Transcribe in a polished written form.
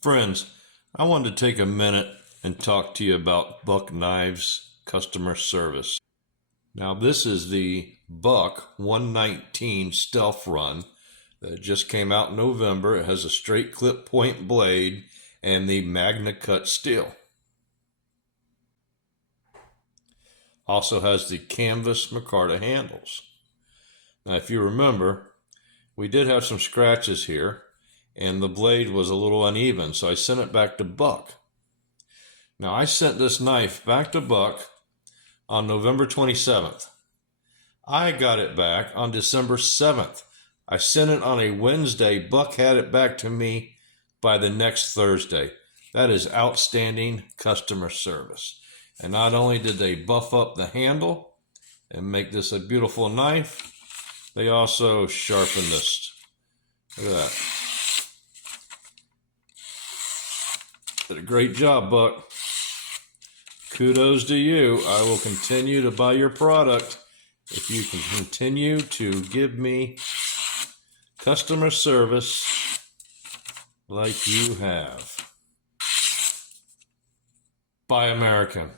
Friends, I wanted to take a minute and talk to you about Buck Knives customer service. Now, this is the Buck 119 Stealth Run that just came out in November. It has a straight clip point blade and the Magnacut steel. Also has the canvas micarta handles. Now, if you remember, we did have some scratches here, and the blade was a little uneven, so I sent it back to Buck. Now, I sent this knife back to Buck on November 27th. I got it back on December 7th. I sent it on a Wednesday. Buck had it back to me by the next Thursday. That is outstanding customer service. And not only did they buff up the handle and make this a beautiful knife, they also sharpened this. Look at that. Did a great job, Buck. Kudos to you. I will continue to buy your product if you can continue to give me customer service like you have. Buy American.